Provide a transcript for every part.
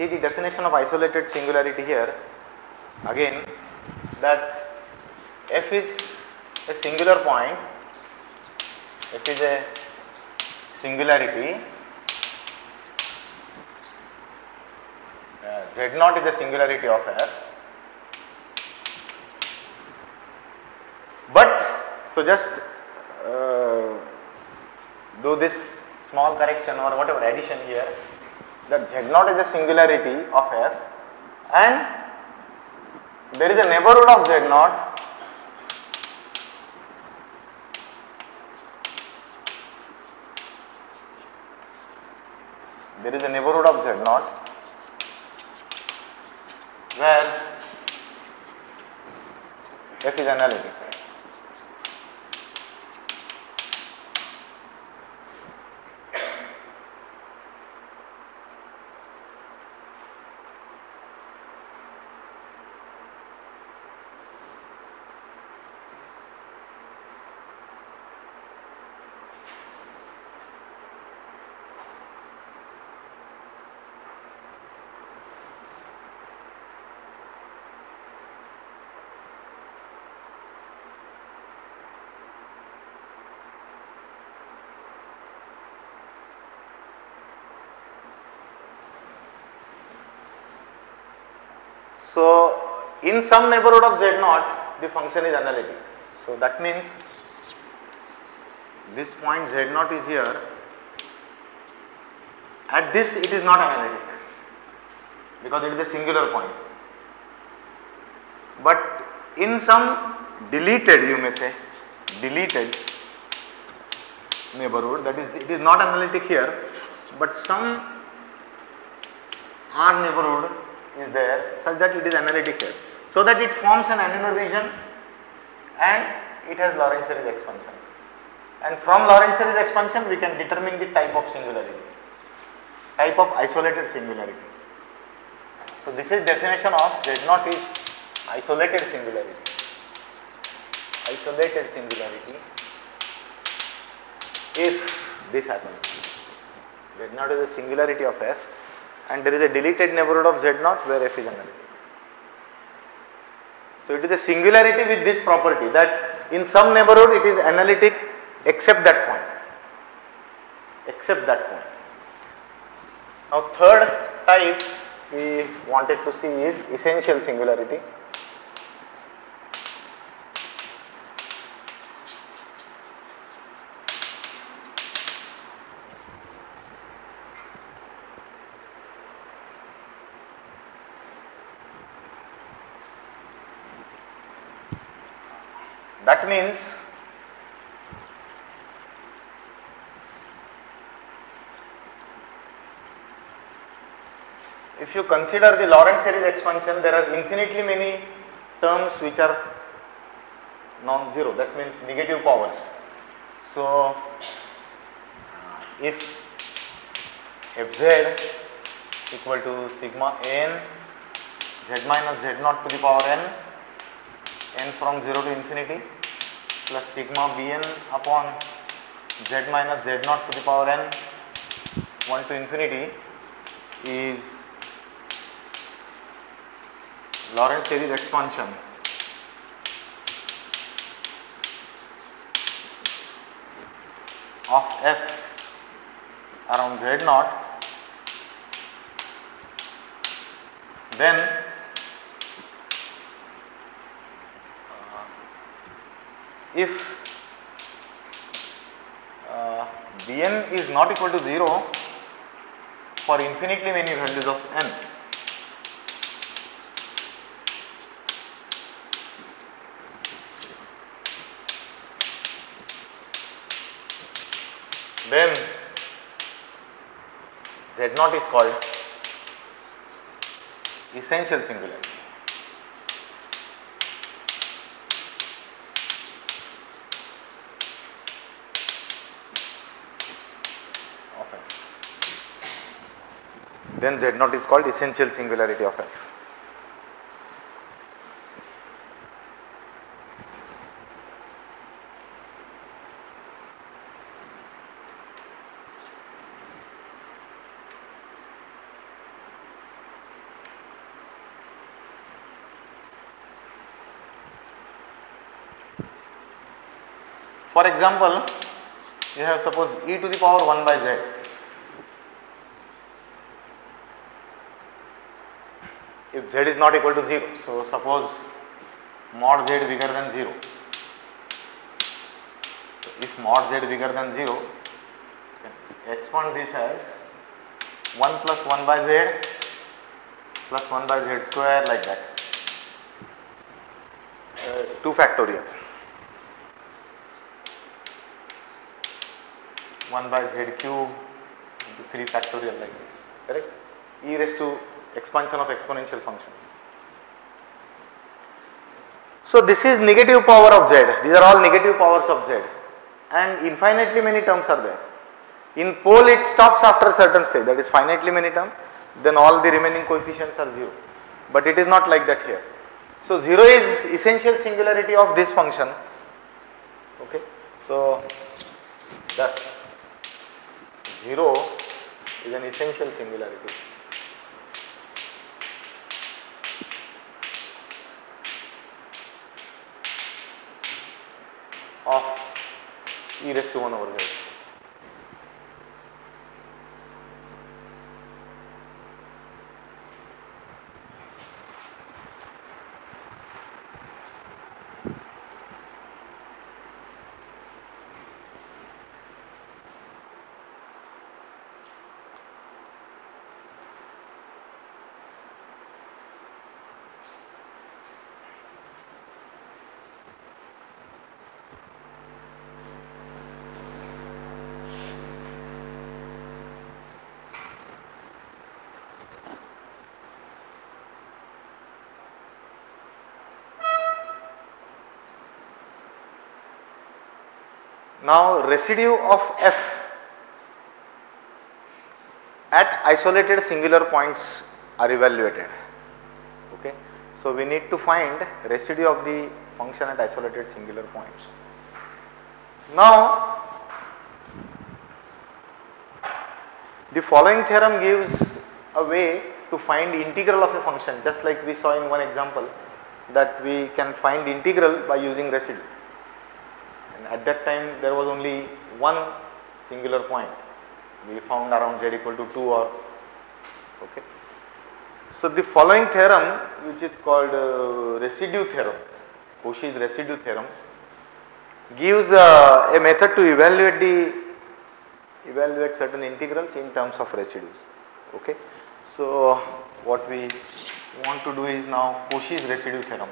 see the definition of isolated singularity here again, that f is a singular point, f is a singularity, z0 is the singularity of f, but so just do this small correction or whatever addition here, that z0 is the singularity of f and there is a neighborhood of z0 where f is analytic. So, in some neighborhood of z0 the function is analytic. So, that means this point z0 is here, at this it is not analytic because it is a singular point, but in some deleted, you may say, deleted neighborhood, that is it is not analytic here, but some R neighborhood is there such that it is analytic here, so that it forms an annular region and it has Lorentz series expansion, and from Lorentz series expansion we can determine the type of singularity, type of isolated singularity. So, this is definition of z0 is isolated singularity, isolated singularity if this happens, z0 is a singularity of f and there is a deleted neighborhood of z0 where f is analytic. So, it is a singularity with this property that in some neighborhood it is analytic except that point, except that point. Now, third type we wanted to see is essential singularity. That means if you consider the Lorentz series expansion, there are infinitely many terms which are non-zero, that means negative powers. So, if fz equal to sigma n z minus z0 to the power n from 0 to infinity plus sigma bn upon z minus z0 to the power n 1 to infinity is Lorentz series expansion of f around z0, then if bn is not equal to 0 for infinitely many values of n, then z0 is called essential singularity. Then z0 is called essential singularity of f. for example, you have suppose e to the power 1 by z. If z is not equal to 0, so suppose mod z bigger than 0. So if mod z bigger than 0, expand this as 1 plus 1 by z plus 1 by z square, like that, 2 factorial, 1 by z cube into 3 factorial, like this, correct, e raised to expansion of exponential function. So this is negative power of z, these are all negative powers of z, and infinitely many terms are there. In pole it stops after a certain stage, that is finitely many terms, then all the remaining coefficients are 0, but it is not like that here. So 0 is essential singularity of this function, okay. So thus 0 is an essential singularity of e raised to 1 over z. Now residue of f at isolated singular points are evaluated, okay. So we need to find residue of the function at isolated singular points. Now the following theorem gives a way to find integral of a function, just like we saw in one example that we can find integral by using residue. At that time there was only one singular point, we found around z equal to 2 or, okay. So the following theorem, which is called residue theorem, Cauchy's residue theorem, gives a method to evaluate certain integrals in terms of residues, okay. So what we want to do is now Cauchy's residue theorem.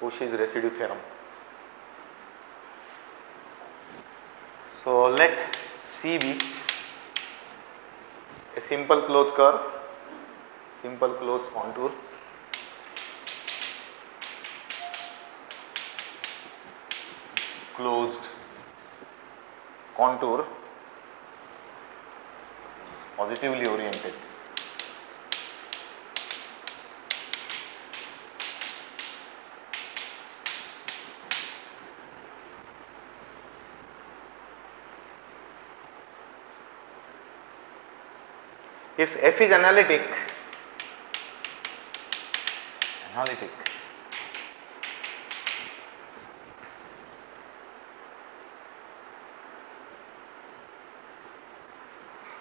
Cauchy's residue theorem. So let C be a simple closed curve, simple closed contour, closed contour is positively oriented. If f is analytic,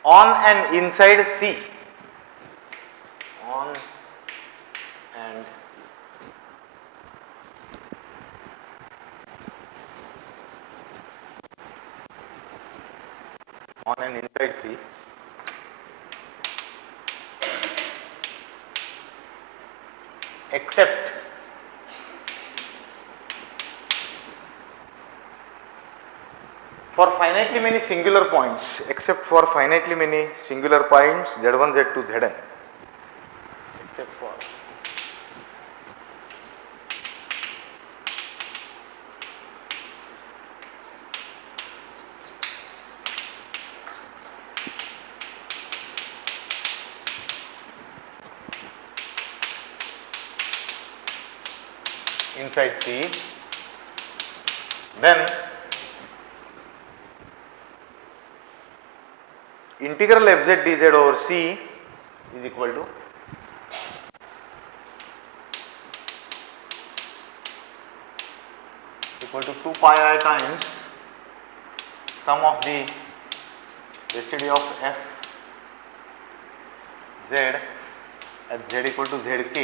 on and inside C, on and inside C, except for finitely many singular points, except for finitely many singular points z1, z2, zn, except for inside C, then integral fz dz over c is equal to equal to 2 pi I times sum of the residue of f z at z equal to zk,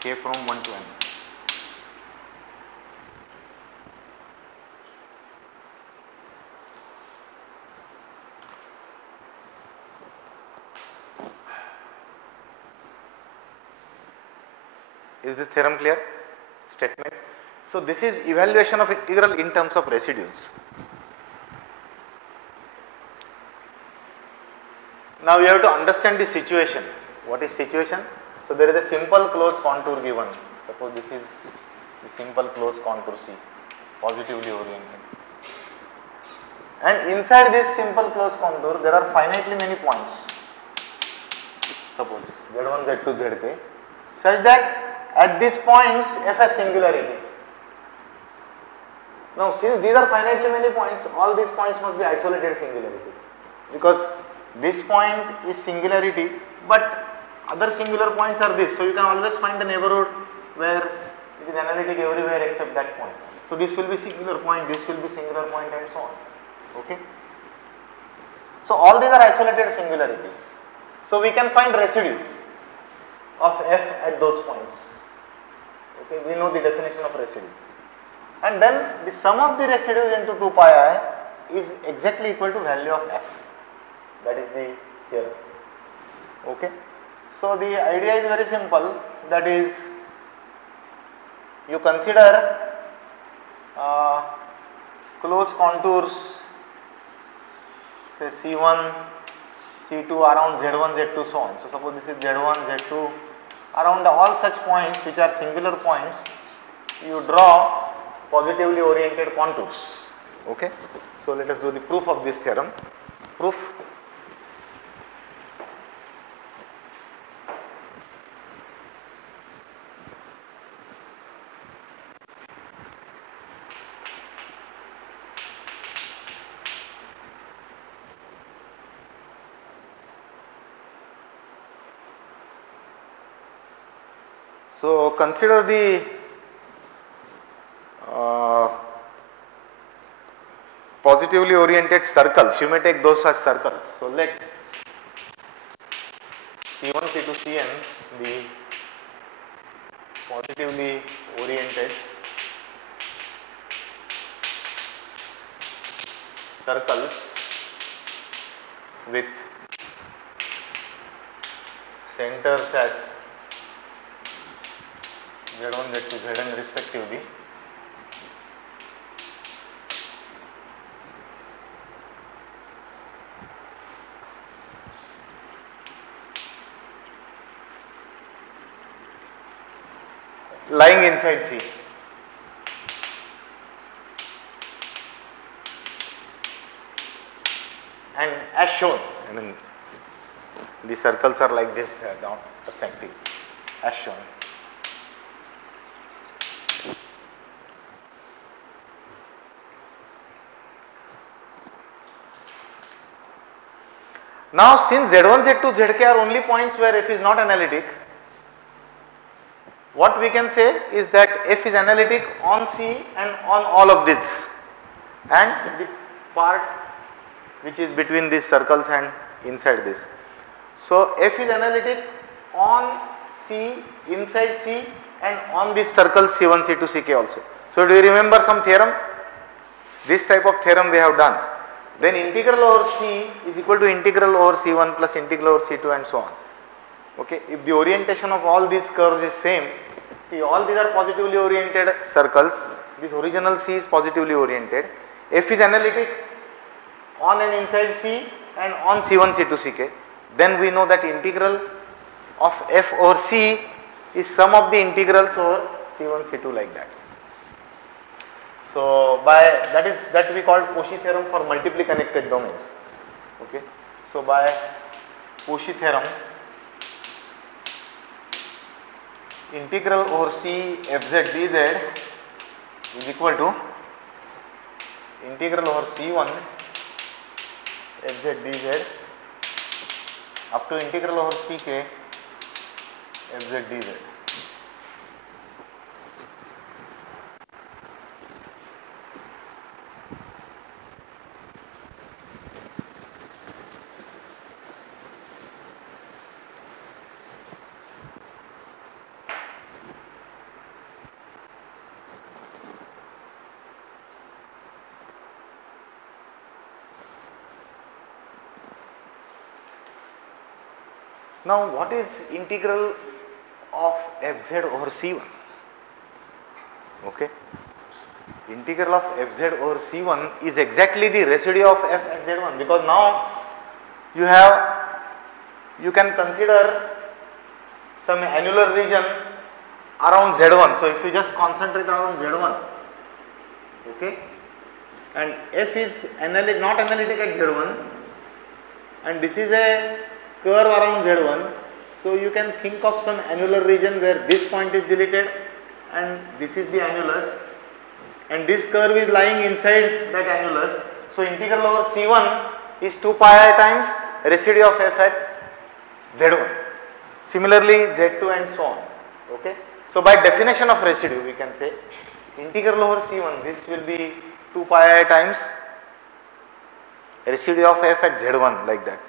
k from 1 to n. Is this theorem clear? Statement. So this is evaluation of integral in terms of residues. Now you have to understand the situation. What is situation? So there is a simple closed contour given. Suppose this is the simple closed contour C, positively oriented. And inside this simple closed contour there are finitely many points. Suppose Z1, Z2, Zk, such that at these points f has singularity. Now since these are finitely many points, all these points must be isolated singularities, because this point is singularity but other singular points are this. So you can always find a neighborhood where it is analytic everywhere except that point. So this will be singular point, this will be singular point, and so on. Okay. So all these are isolated singularities. So we can find residue of f at those points. Okay, we know the definition of residue. And then the sum of the residues into 2 pi I is exactly equal to value of f. That is the theorem. Okay. So the idea is very simple, that is, you consider closed contours, say C1, C2 around Z1, Z2, so on. So suppose this is Z1, Z2, around all such points which are singular points, you draw positively oriented contours. Okay. So let us do the proof of this theorem. Proof. So consider the positively oriented circles. You may take those as circles. So let C1, C2, Cn be positively oriented circles with centers at Z1, Z2, Zn respectively. Lying inside C. And as shown, I mean, the circles are like this, they are down perspective, as shown. Now since Z1, Z2, Zk are only points where f is not analytic, what we can say is that f is analytic on C and on all of this, and the part which is between these circles and inside this. So f is analytic on C, inside C, and on this circle C1, C2, Ck also. So do you remember some theorem? This type of theorem we have done. Then integral over C is equal to integral over C1 plus integral over C2 and so on. Okay, if the orientation of all these curves is same, see all these are positively oriented circles, this original C is positively oriented, f is analytic on and inside C and on C1, C2, Ck, then we know that integral of f over C is sum of the integrals over C1, C2 like that. So by that we call Cauchy theorem for multiply connected domains. Okay. So by Cauchy theorem, integral over C fz dz is equal to integral over C1 fz dz up to integral over ck fz dz. Now, what is integral of fz over C1? Okay. Integral of fz over C1 is exactly the residue of f at z1, because now you can consider some annular region around z1. So, if you just concentrate around z1, okay, and f is not analytic at z1, and this is a curve around z1, so you can think of some annular region where this point is deleted and this is the annulus, and this curve is lying inside that annulus. So, integral over C1 is 2 pi I times residue of f at z1. Similarly, z2 and so on. Okay. So, by definition of residue, we can say integral over C1, this will be 2 pi I times residue of f at z1, like that.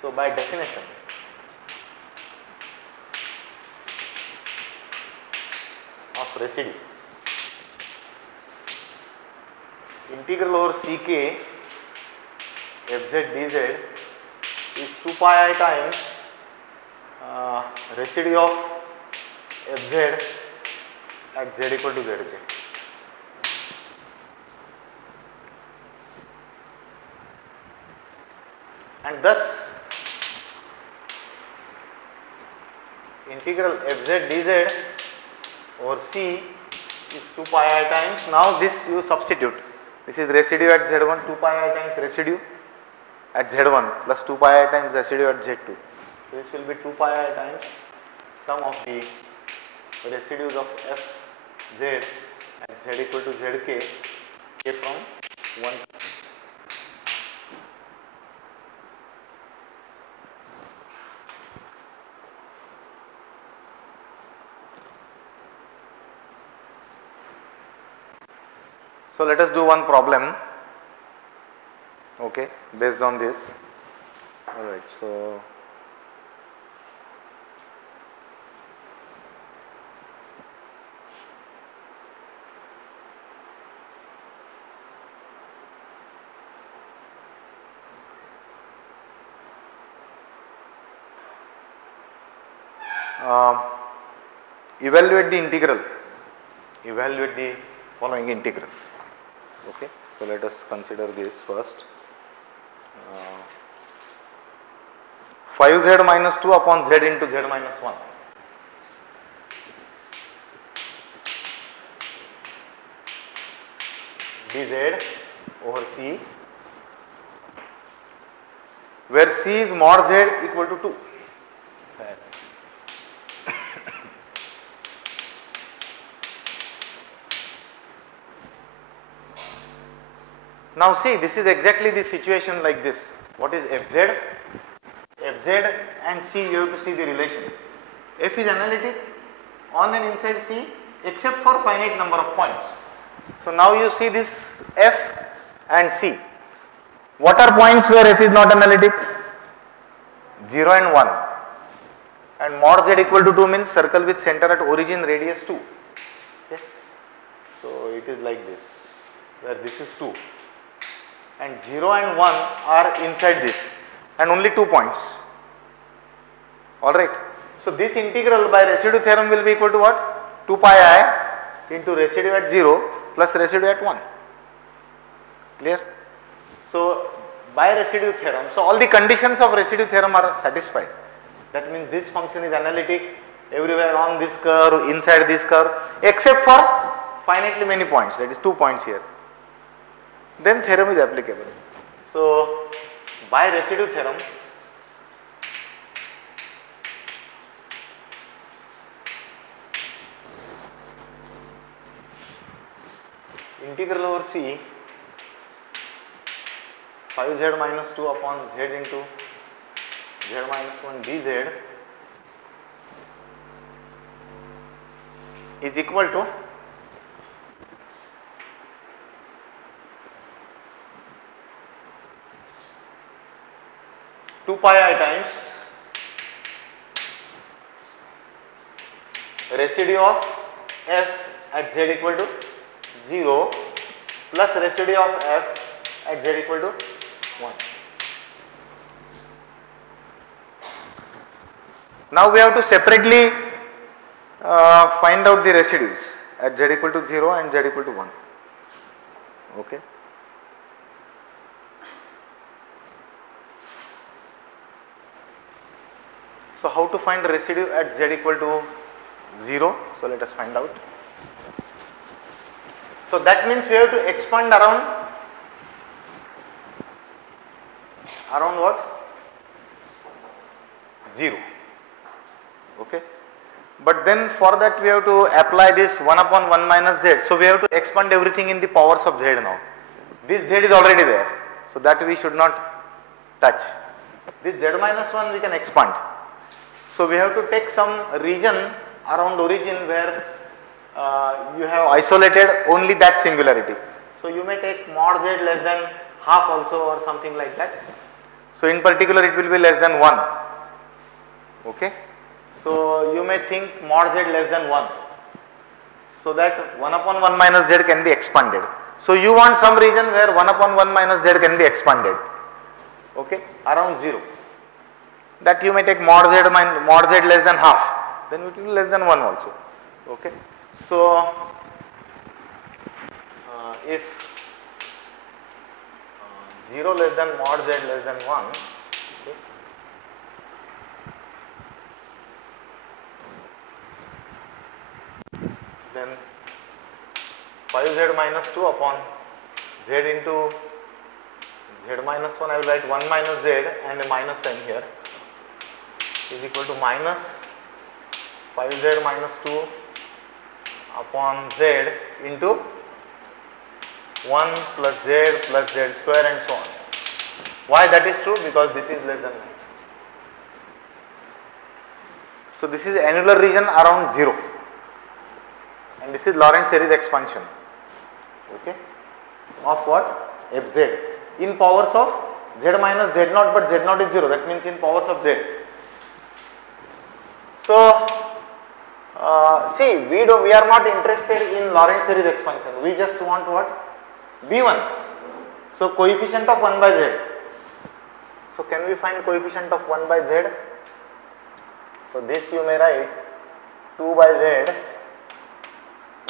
So, by definition of residue, integral over ck fz dz is 2 pi I times residue of fz at z equal to zj. And thus integral fz dz over c is 2 pi I times. Now this you substitute. This is residue at z1, 2 pi I times residue at z1 plus 2 pi I times residue at z2. So this will be 2 pi I times sum of the residues of fz at z equal to zk k from 1 to 2. So let us do one problem, okay, based on this. Alright, so evaluate the integral, evaluate the following integral. Okay, so let us consider this first. 5z minus 2 upon z into z minus 1. dz over c, where c is mod z equal to 2. Now see, this is exactly the situation like this. What is fz? Fz and c, you have to see the relation. F is analytic on and inside c except for finite number of points. So now you see this f and c. What are points where f is not analytic? 0 and 1. And mod z equal to 2 means circle with center at origin radius 2. Yes. So it is like this, where this is 2. And 0 and 1 are inside this, and only 2 points. Alright. So this integral by residue theorem will be equal to what? 2 pi I into residue at 0 plus residue at 1. Clear? So by residue theorem, so all the conditions of residue theorem are satisfied. That means this function is analytic everywhere on this curve, inside this curve, except for finitely many points, that is 2 points here. Then theorem is applicable. So by residue theorem, integral over c 5z minus 2 upon z into z minus 1 dz is equal to 2 pi I times residue of f at z equal to 0 plus residue of f at z equal to 1. Now we have to separately find out the residues at z equal to 0 and z equal to 1. Okay. So how to find residue at z equal to 0? So let us find out. So that means we have to expand around what? 0. Okay. But then for that we have to apply this 1 upon 1 minus z. So we have to expand everything in the powers of z now. This z is already there. So that we should not touch. This z minus 1 we can expand. So we have to take some region around origin where you have isolated only that singularity. So you may take mod z less than half also or something like that. So in particular it will be less than 1. Okay. So you may think mod z less than 1. So that 1 upon 1 minus z can be expanded. So you want some region where 1 upon 1 minus z can be expanded. Okay. Around 0. That you may take mod z less than half, then it will be less than 1 also. Okay. So if 0 less than mod z less than 1, okay, then 5z minus 2 upon z into z minus 1, I will write 1 minus z and a minus sign here, is equal to minus 5z minus 2 upon z into 1 plus z square and so on. Why that is true? Because this is less than 1. So this is annular region around 0 and this is Lorentz series expansion, okay, of what? Fz in powers of z minus z naught, but z naught is 0, that means in powers of z. So see, we are not interested in Lorentz series expansion, we just want what? B1. So coefficient of 1 by z. So can we find coefficient of 1 by z? So this you may write 2 by z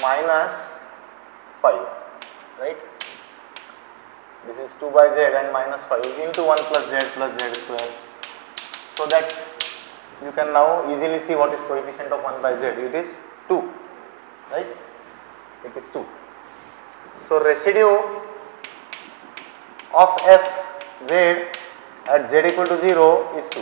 minus 5, right? This is 2 by z and minus 5 into 1 plus z square. So that you can now easily see what is coefficient of 1 by z. It is 2, right? It is 2. So residue of fz at z equal to 0 is 2.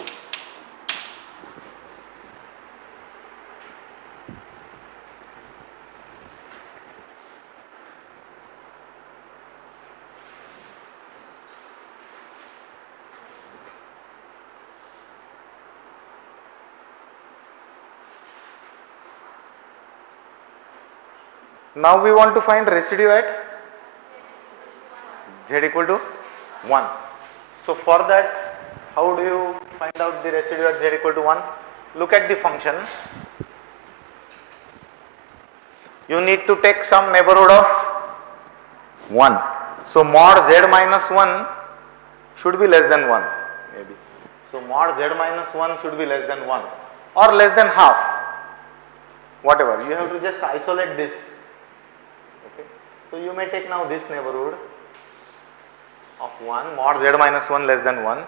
Now we want to find residue at z equal to 1. So for that, how do you find out the residue at z equal to 1? Look at the function. You need to take some neighborhood of 1. So mod z minus 1 should be less than 1 maybe. So mod z minus 1 should be less than 1 or less than half, whatever. You have to just isolate this. So you may take now this neighborhood of 1, mod z minus 1 less than 1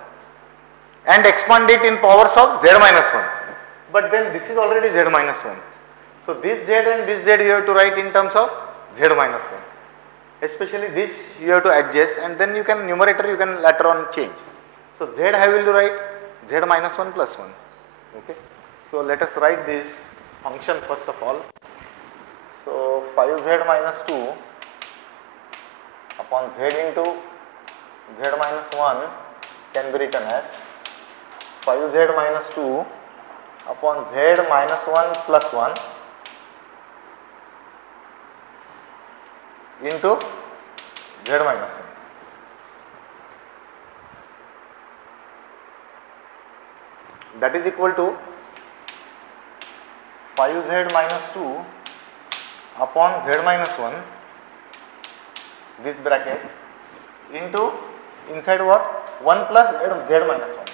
and expand it in powers of z minus 1. But then this is already z minus 1. So this z and this z you have to write in terms of z minus 1. Especially this you have to adjust and then you can numerator you can later on change. So z I will write z minus 1 plus 1. Okay. So let us write this function first of all. So 5z minus 2 upon z into z minus 1 can be written as 5z minus 2 upon z minus 1 plus 1 into z minus 1. That is equal to 5z minus 2 upon z minus 1, this bracket, into inside what? 1 plus z minus 1.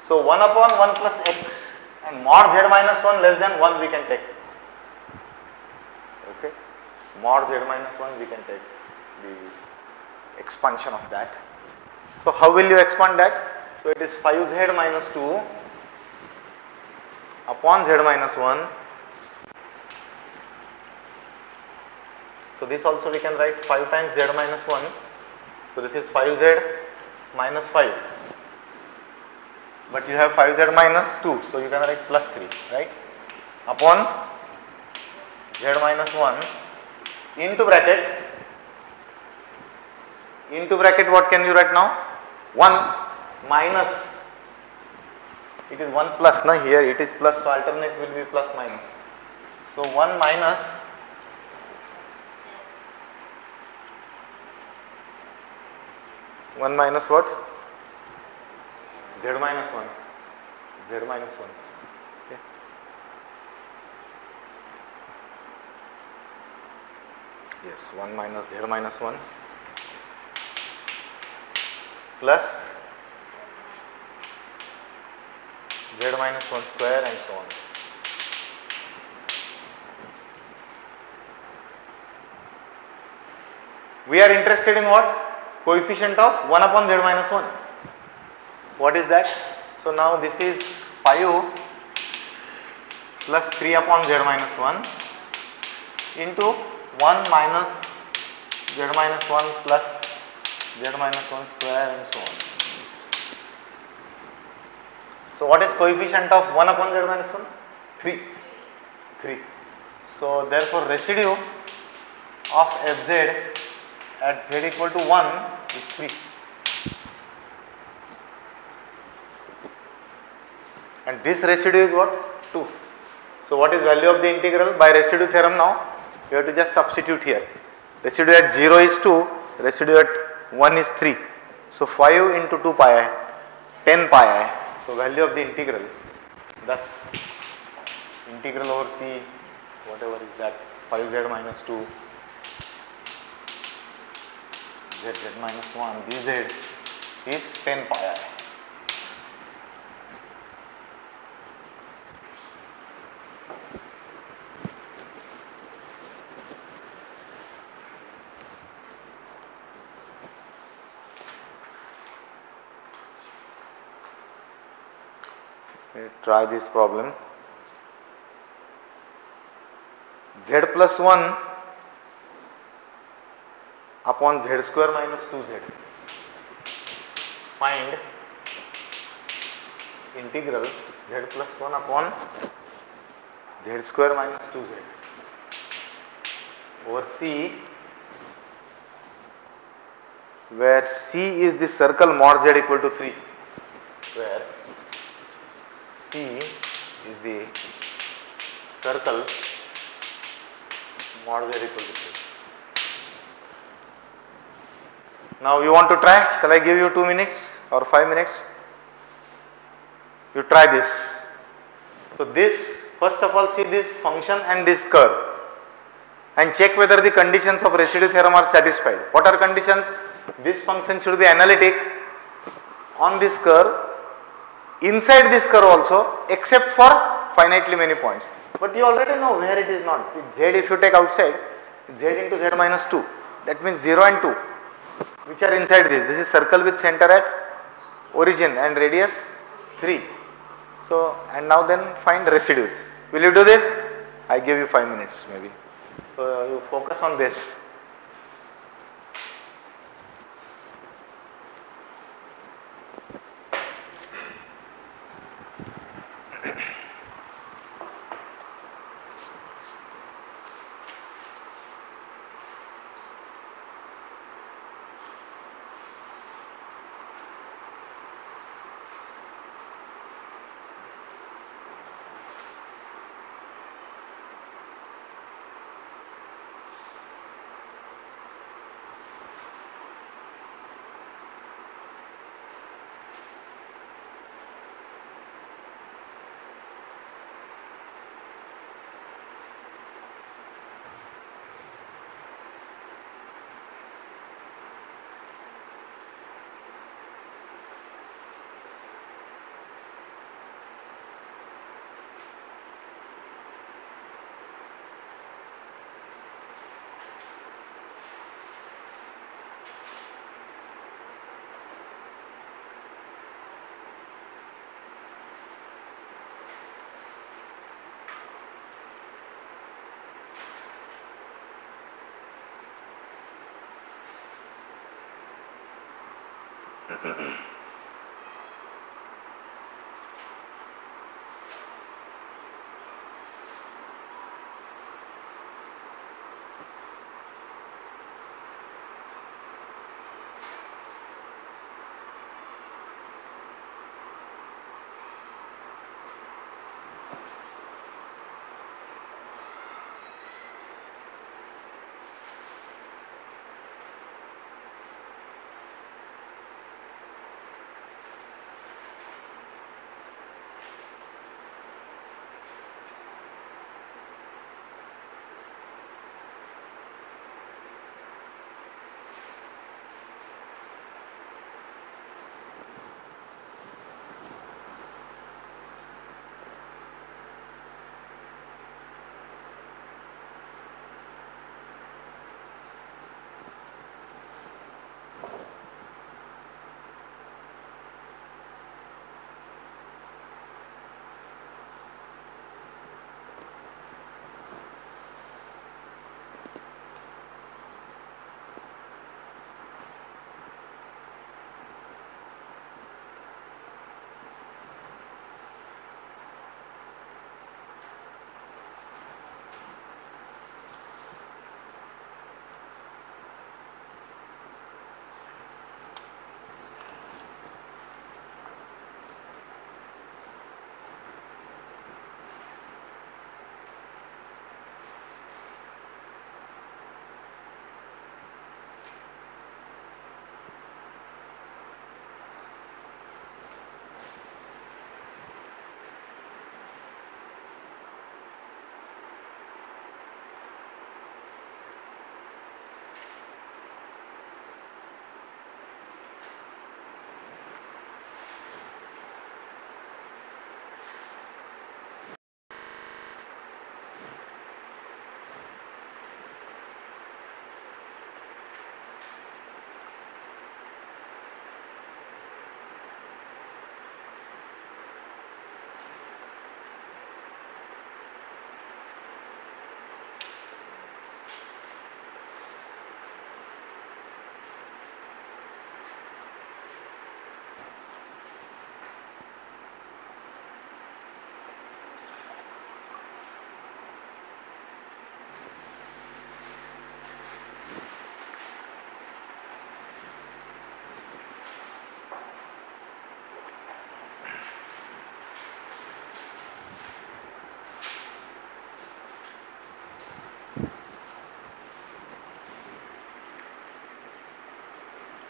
So 1 upon 1 plus x and mod z minus 1 less than 1 we can take. Okay, mod z minus 1 we can take the expansion of that. So how will you expand that? So it is 5z minus 2 upon z minus 1. So this also we can write 5 times z minus 1. So this is 5z minus 5. But you have 5z minus 2. So you can write plus 3, right? Upon z minus 1 into bracket. Into bracket what can you write now? 1 minus. It is 1 plus, no? Here it is plus, so alternate will be plus minus. So 1 minus what? Z minus 1. Z minus 1. Okay. Yes, 1 minus z minus 1 plus z minus 1 square and so on. We are interested in what? Coefficient of 1 upon z minus 1. What is that? So now this is 5 plus 3 upon z minus 1 into 1 minus z minus 1 plus z minus 1 square and so on. So what is coefficient of 1 upon z minus 1? 3. 3. So therefore residue of fz at z equal to 1 is 3. And this residue is what? 2. So what is value of the integral? By residue theorem now, you have to just substitute here. Residue at 0 is 2, residue at 1 is 3. So 5 into 2 pi I, 10 pi I. So value of the integral, thus integral over C, whatever is that, 5z minus 2, z minus 1, dz is 10 pi I. Try this problem. Z plus 1 upon z square minus 2z. Find integral z plus 1 upon z square minus 2z over C, where C is the circle mod z equal to 3, where C is the circle mod z equal to 3. Now you want to try? Shall I give you 2 minutes or 5 minutes? You try this. So this, first of all, see this function and this curve and check whether the conditions of residue theorem are satisfied. What are conditions? This function should be analytic on this curve, inside this curve also, except for finitely many points. But you already know where it is not. Z, if you take outside, z into z minus 2, that means 0 and 2, which are inside this. This is circle with center at origin and radius 3. So, and now then find residues. Will you do this? I give you 5 minutes maybe. So you focus on this.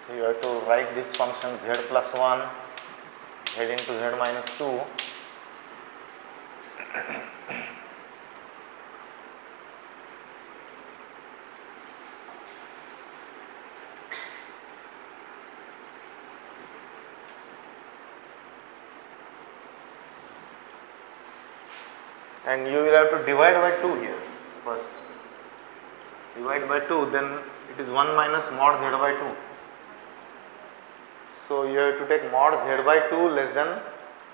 So you have to write this function z plus 1, z into z minus 2. And you will have to divide by 2 here first. Divide by 2, then it is 1 minus mod z by 2. So you have to take mod z by 2 less than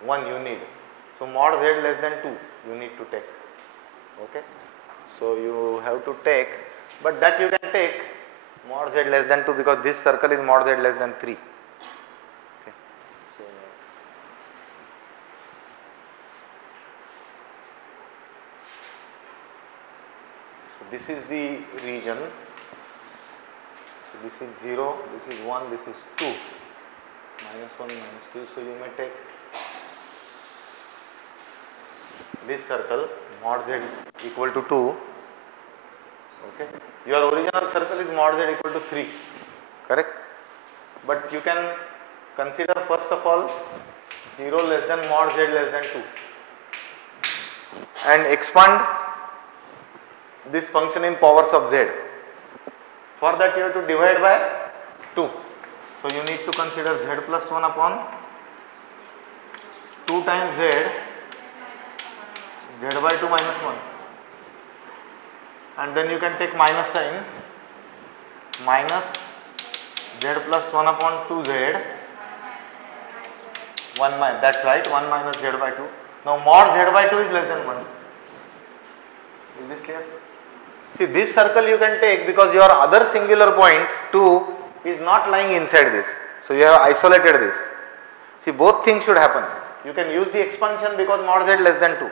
1 you need. So mod z less than 2 you need to take. Okay. So you have to take, but that you can take mod z less than 2 because this circle is mod z less than 3. Okay. So this is the region. So this is 0, this is 1, this is 2. Minus 1, minus 2. So you may take this circle mod z equal to 2. Okay. Your original circle is mod z equal to 3. Correct? But you can consider first of all 0 less than mod z less than 2 and expand this function in powers of z. For that you have to divide by 2. So you need to consider z plus 1 upon 2 times z by 2 minus 1, and then you can take minus sign, minus z plus 1 upon 2z 1 minus, that is right, 1 minus z by 2. Now mod z by 2 is less than 1. Is this clear? See, this circle you can take because your other singular point 2 is not lying inside this. So you have isolated this. See, both things should happen. You can use the expansion because mod z less than 2.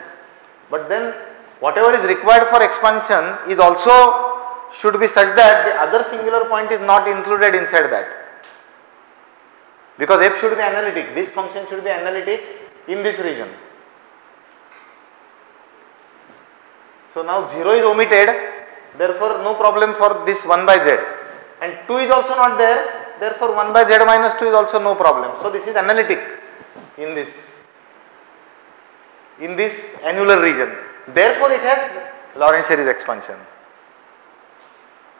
But then whatever is required for expansion is also should be such that the other singular point is not included inside that. Because f should be analytic. This function should be analytic in this region. So now 0 is omitted, therefore no problem for this 1 by z, and 2 is also not there, therefore 1 by z minus 2 is also no problem. So this is analytic in this annular region, therefore it has Lorentz series expansion.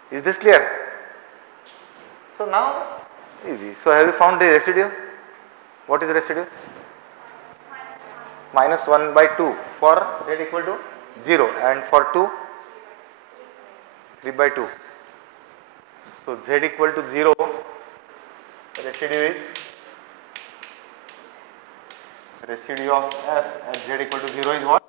Is this clear? So now easy. So have you found the residue? What is the residue? Minus 1 by 2 for z equal to 0, and for 2 3 by 2. So z equal to 0, the residue of f at z equal to 0 is what?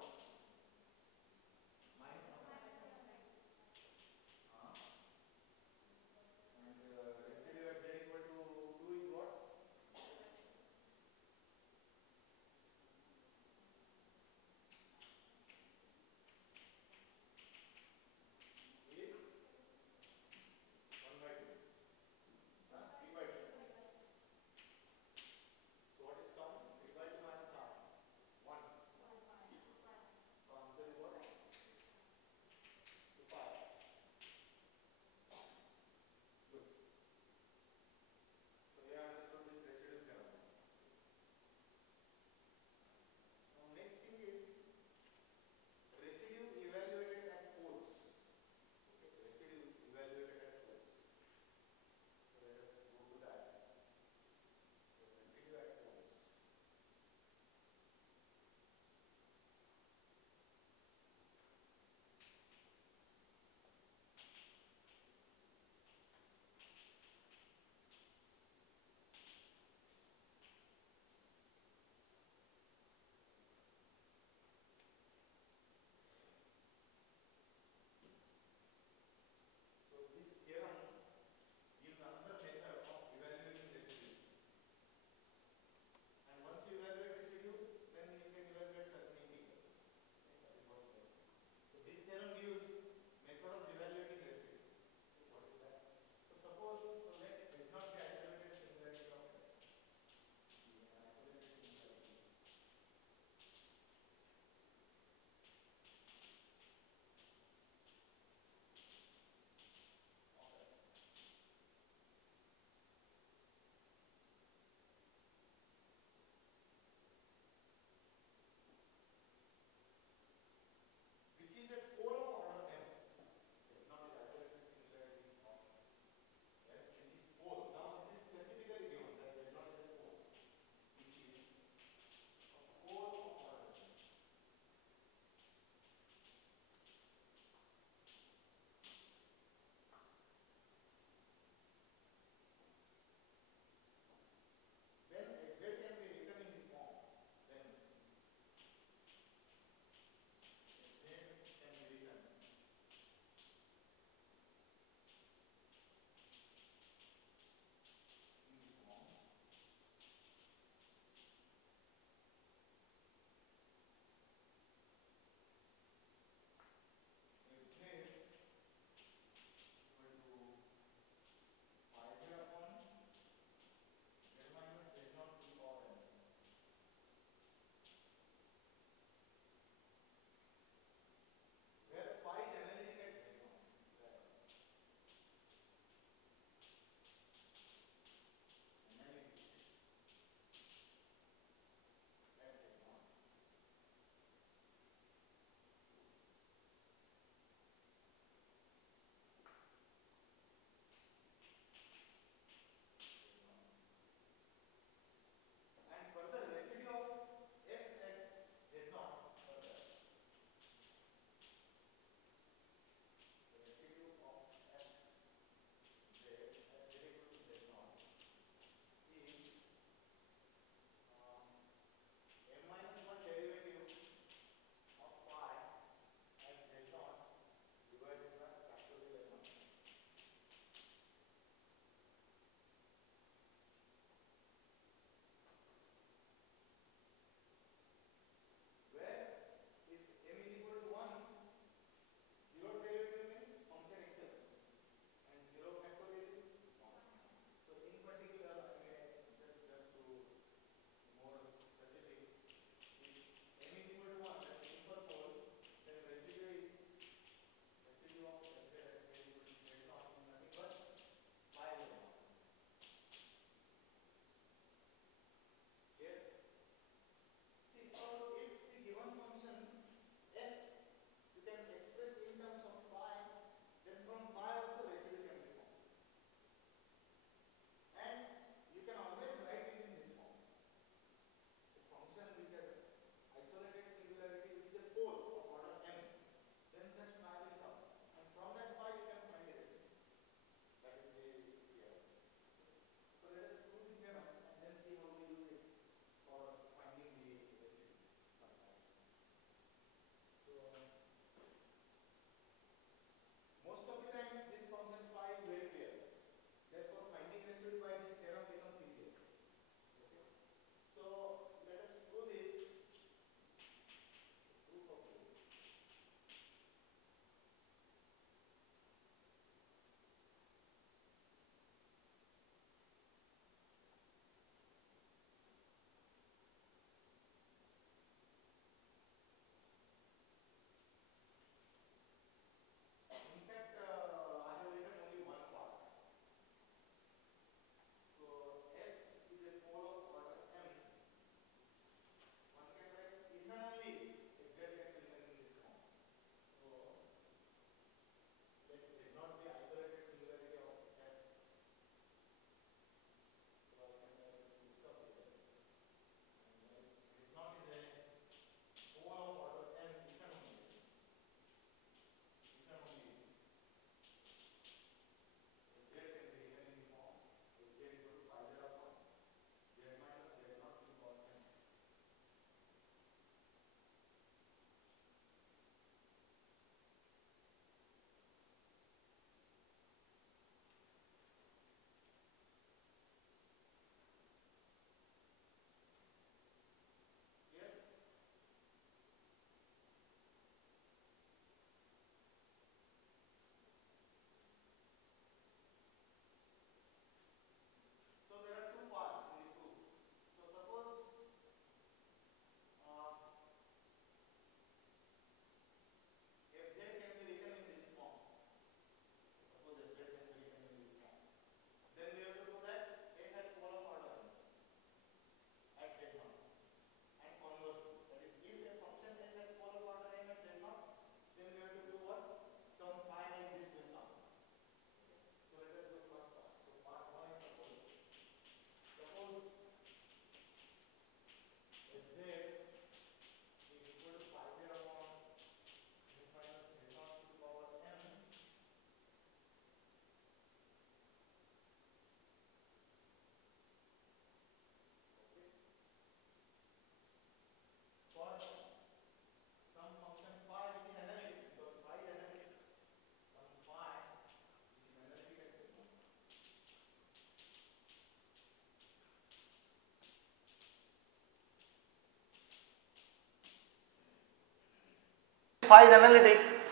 phi is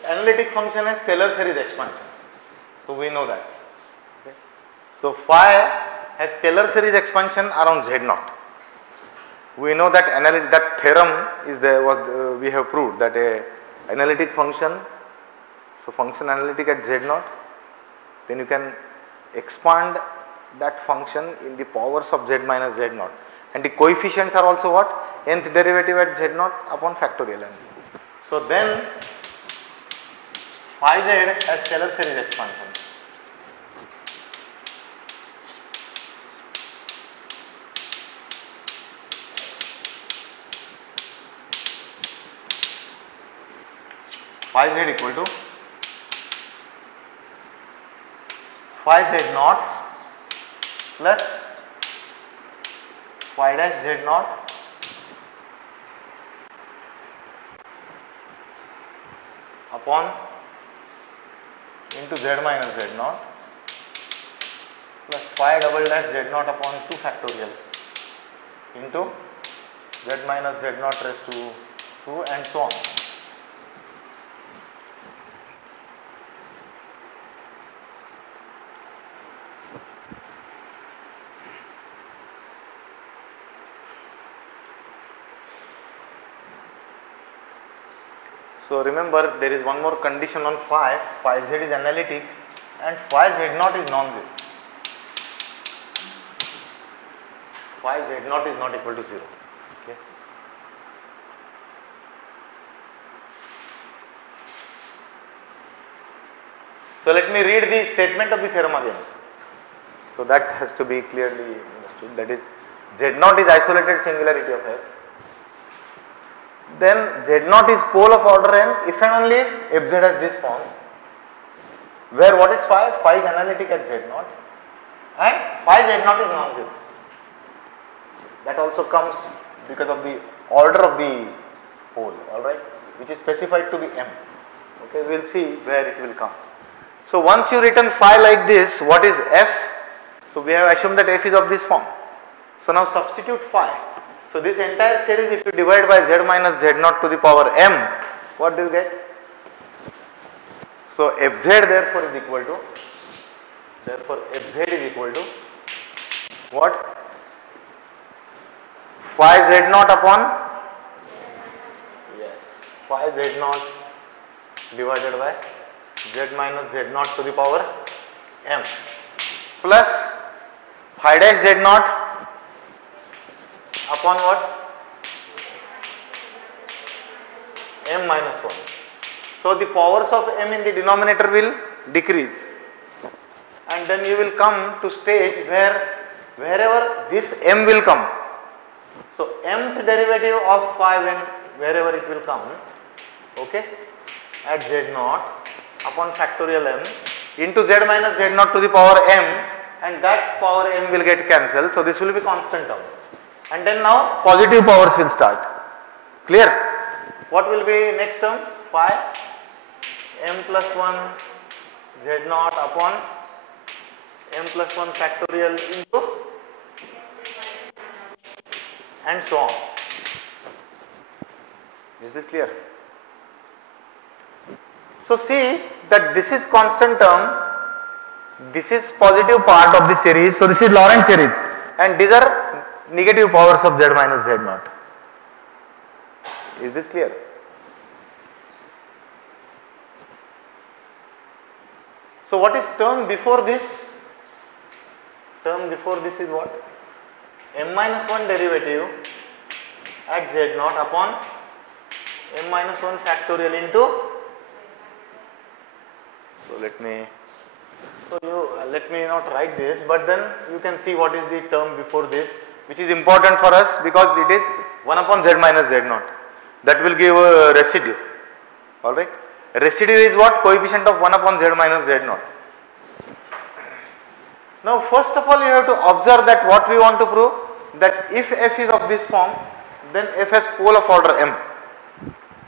analytic function has Taylor series expansion. So we know that. Okay. So phi has Taylor series expansion around Z0. We know that that theorem is there we have proved that a analytic function, so function analytic at Z0, then you can expand that function in the powers of Z minus Z0, and the coefficients are also what? Nth derivative at Z0 upon factorial n. So then phi z has Taylor series expansion. Phi z equal to phi z naught plus phi dash z naught upon into z minus z naught plus phi double dash z naught upon 2 factorial into z minus z naught raised to 2 and so on. So remember, there is one more condition on phi z is analytic and phi z naught is non-zero. Phi z naught is not equal to 0. Okay. So let me read the statement of the theorem again. So that has to be clearly understood. That is, z naught is isolated singularity of f. Then z0 is pole of order n if and only if fz has this form, where what is phi? Phi is analytic at z0 and phi z0 is non-zero. That also comes because of the order of the pole, alright, which is specified to be m. Okay, we will see where it will come. So once you written phi like this, what is f? So we have assumed that f is of this form. So now substitute phi. So this entire series, if you divide by z minus z0 to the power m, what do you get? So fz therefore is equal to, what? Phi z0 upon, yes, phi z0 divided by z minus z0 to the power m plus phi dash z0 upon what? M minus 1. So the powers of m in the denominator will decrease, and then you will come to stage wherever this m will come. So mth derivative of phi wherever it will come, okay, at z0 upon factorial m into z minus z0 to the power m, and that power m will get cancelled. So this will be constant term. And then now positive powers will start. Clear? What will be next term? Phi m plus 1 z0 upon m plus 1 factorial into and so on. Is this clear? So see that this is constant term, this is positive part of the series, so this is Lorentz series, and these are negative powers of z minus z0. Is this clear? So what is term before this? Term before this is what? M minus 1 derivative at z0 upon m minus 1 factorial into. So let me not write this, but then you can see what is the term before this, which is important for us because it is 1 upon z minus z0. That will give a residue. Alright. Residue is what? Coefficient of 1 upon z minus z0. Now first of all you have to observe that what we want to prove, that if f is of this form, then f has pole of order m.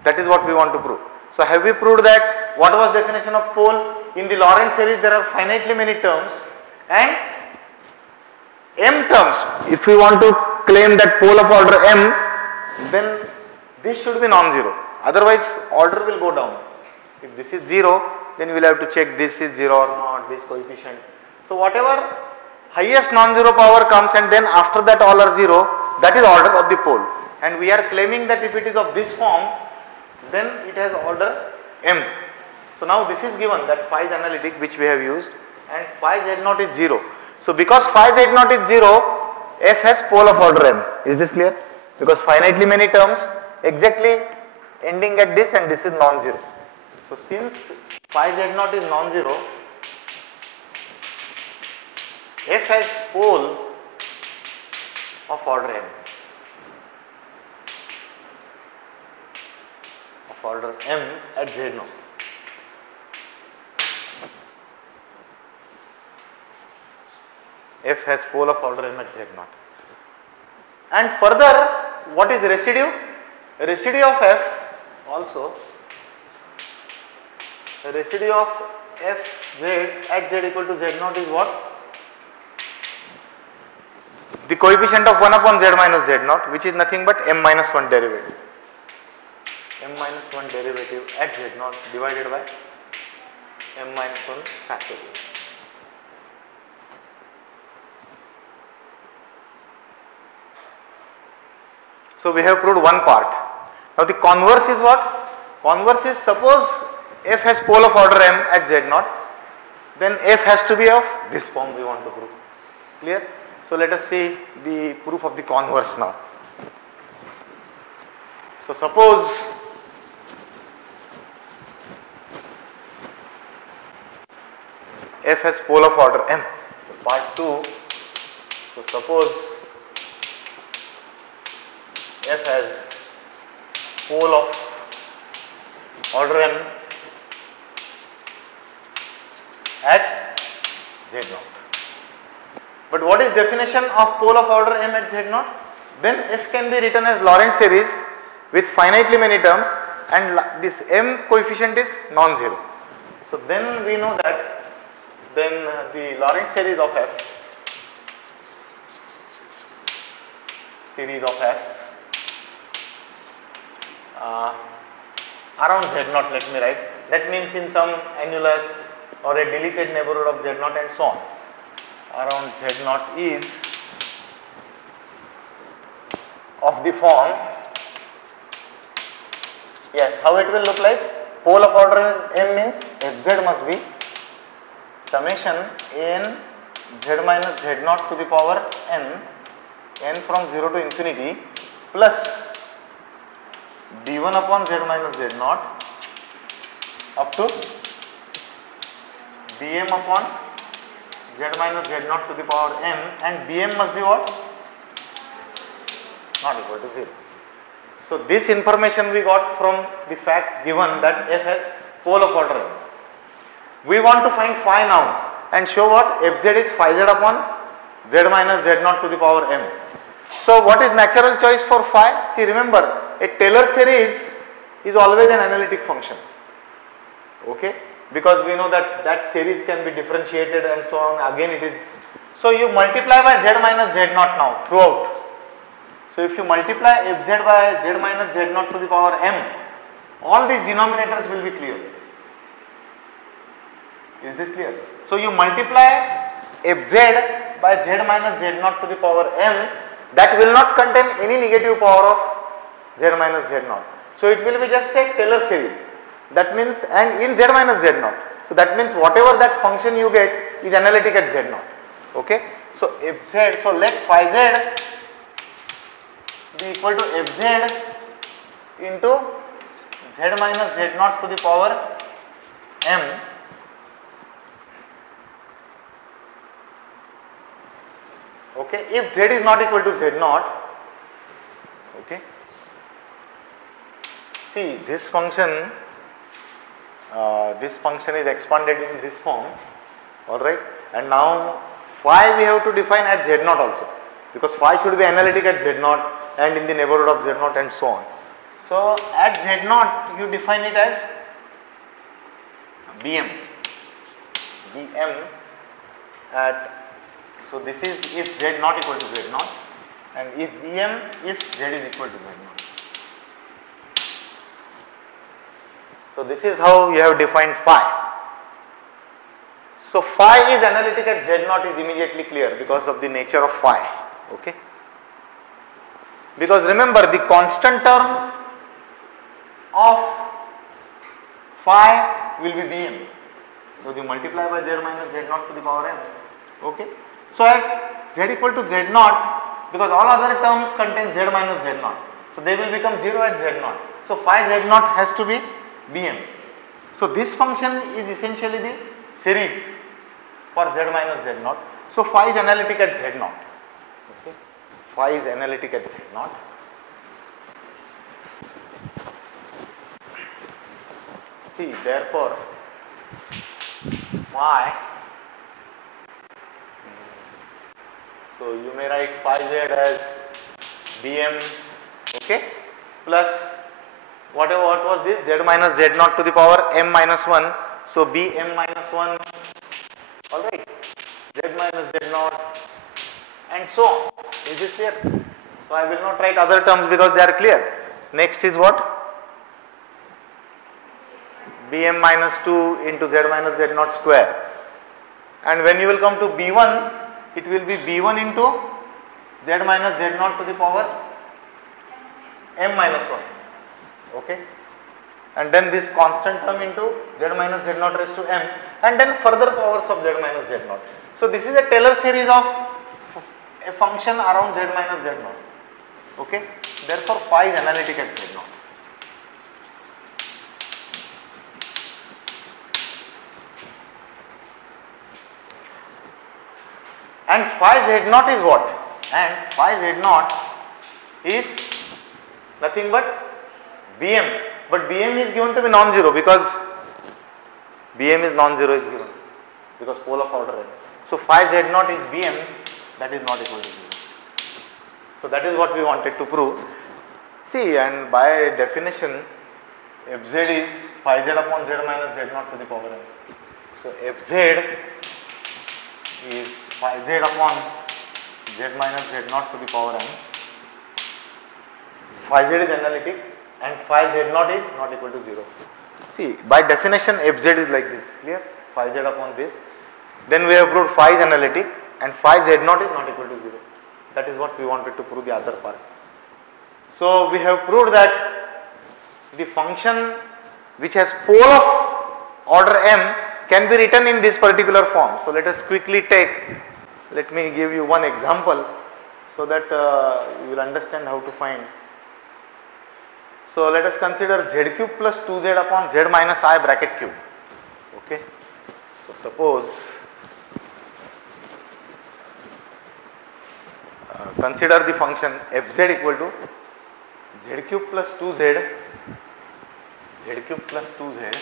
That is what we want to prove. So have we proved that? What was definition of pole? In the Lorentz series there are finitely many terms, and m terms, if we want to claim that pole of order m, then this should be non-zero. otherwise order will go down. If this is 0, then we will have to check this is 0 or not, this coefficient. So whatever highest non-zero power comes and then after that all are 0, that is order of the pole, and we are claiming that if it is of this form, then it has order m. So now this is given that phi is analytic, which we have used, and phi z0 is 0. So because phi z0 is 0, f has pole of order m. Is this clear? Because finitely many terms exactly ending at this, and this is non-zero. So since phi z0 is non-zero, f has pole of order m. Of order m at z0. F has pole of order m at z0. And further, what is residue? Residue of f also, residue of f z at z equal to z0 is what? The coefficient of 1 upon z minus z0, which is nothing but m minus 1 derivative. M minus 1 derivative at z0 divided by m minus 1 factorial. So we have proved one part. Now the converse is what? Converse is, suppose f has pole of order m at z0, then f has to be of this form we want to prove. Clear? So let us see the proof of the converse now. So suppose f has pole of order m. So part 2. So suppose f has pole of order m at z0. But what is definition of pole of order m at z0? Then f can be written as Lorentz series with finitely many terms, and this m coefficient is non-zero. So then we know that then the Lorentz series of f, around z0, let me write, that means in some annulus or a deleted neighborhood of z0 and so on, around z0 is of the form, yes, how it will look like? Pole of order m means fz must be summation n z minus z0 to the power n from 0 to infinity plus d1 upon z minus z0 up to dm upon z minus z0 to the power m, and bm must be what? Not equal to 0. So this information we got from the fact given that f has pole of order m. We want to find phi now and show what? Fz is phi z upon z minus z0 to the power m. So what is natural choice for phi? See, remember, a Taylor series is always an analytic function, okay, because we know that that series can be differentiated and so on, again it is. So you multiply by z minus z0 now throughout. So if you multiply fz by z minus z0 to the power m, all these denominators will be clear. Is this clear? So you multiply fz by z minus z0 to the power m, that will not contain any negative power of z minus z0. So it will be just a Taylor series. That means, and in z minus z0. So that means whatever that function you get is analytic at z0. Okay. So fz, so let phi z be equal to fz into z minus z0 to the power m okay, if z is not equal to z0, okay. See, this function is expanded in this form, alright, and now phi we have to define at z0 also, because phi should be analytic at z0 and in the neighborhood of z0 and so on. So at z0 you define it as bm at, so this is if z not equal to z0, and if bm if z is equal to z0. So this is how you have defined phi. So phi is analytic at Z0 is immediately clear because of the nature of phi. Okay. Because remember, the constant term of phi will be Bm. So you multiply by Z minus Z0 to the power n. Okay. So at Z equal to Z0, because all other terms contain Z minus Z0, so they will become 0 at Z0. So phi Z0 has to be Bm. So this function is essentially the series for Z minus Z0. So phi is analytic at Z0. Okay. Phi is analytic at Z0. See, therefore, phi, so you may write phi Z as Bm, okay, plus what was this, Z minus Z0 to the power m minus 1, so Bm minus 1, alright, Z minus Z0 and so on. Is this clear? So I will not write other terms because they are clear. Next is what? Bm minus 2 into Z minus Z0 square, and when you will come to B1, it will be B1 into Z minus Z0 to the power m minus 1, okay, and then this constant term into Z minus Z0 raised to m, and then further powers of Z minus Z0. So this is a Taylor series of a function around Z minus Z0, okay. Therefore phi is analytic at Z0. And phi Z0 is what? And phi Z0 is nothing but Bm, but Bm is given to be non-zero because Bm is non-zero is given because pole of order n. So phi Z0 is Bm, that is not equal to 0. So that is what we wanted to prove. See, and by definition Fz is phi Z upon Z minus Z0 to the power n. So Fz is phi Z upon Z minus Z0 to the power n. Phi Z is analytic and phi Z0 is not equal to 0. See, by definition Fz is like this, clear? Phi Z upon this. Then we have proved phi is analytic and phi Z0 is not equal to 0. That is what we wanted to prove the other part. So we have proved that the function which has pole of order m can be written in this particular form. So let us quickly take, let me give you one example so that you will understand how to find. So let us consider z cube plus 2z upon z minus I bracket cube. Okay. So suppose consider the function fz equal to z cube plus 2z, z cube plus 2z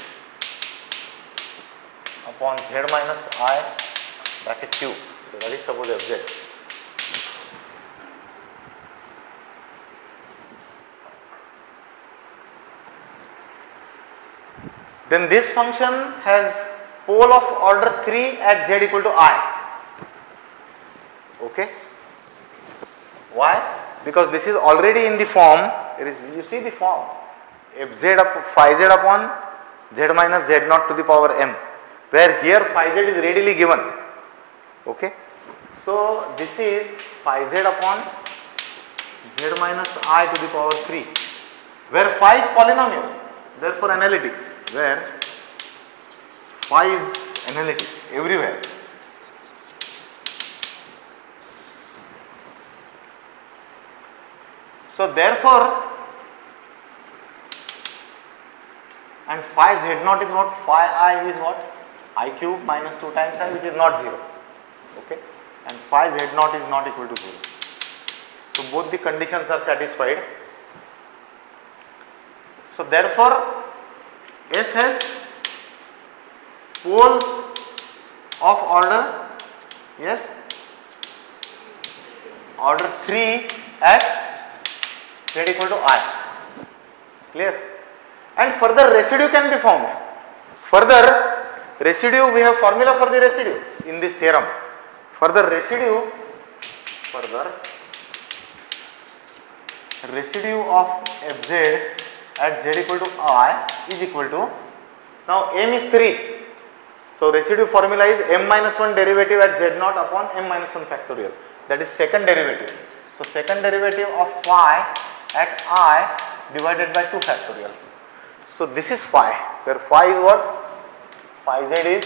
upon z minus I bracket cube. So that is suppose fz. Then this function has pole of order 3 at z equal to I. Okay. Why? Because this is already in the form, it is, you see the form, fz phi z upon z minus z0 to the power m, where here phi z is readily given. Okay. So this is phi z upon z minus I to the power 3, where phi is polynomial, therefore analytic, where phi is analytic everywhere. So therefore, and phi z0 is what? Phi I is what? I cube minus 2 times I, which is not 0. Okay, and phi z0 is not equal to 0. So both the conditions are satisfied. So therefore, f has pole of order, yes, order 3 at z equal to I. Clear? And further residue can be found. Further residue, we have formula for the residue in this theorem. Further residue of fz at z equal to I is equal to, now m is 3. So residue formula is m minus 1 derivative at z naught upon m minus 1 factorial, that is second derivative. So second derivative of phi at I divided by 2 factorial. So this is phi, where phi is what? Phi z is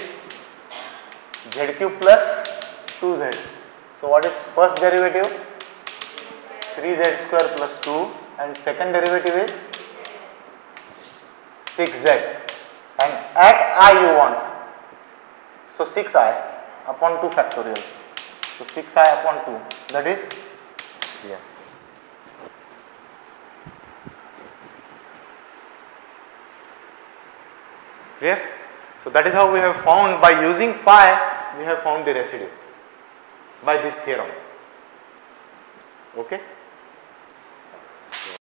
z cube plus 2z. So what is first derivative? 3z square plus 2, and second derivative is 6z, and at I you want, so 6i upon 2 factorial. So 6i upon 2, that is here. Clear? So that is how we have found, by using phi we have found the residue by this theorem. Okay.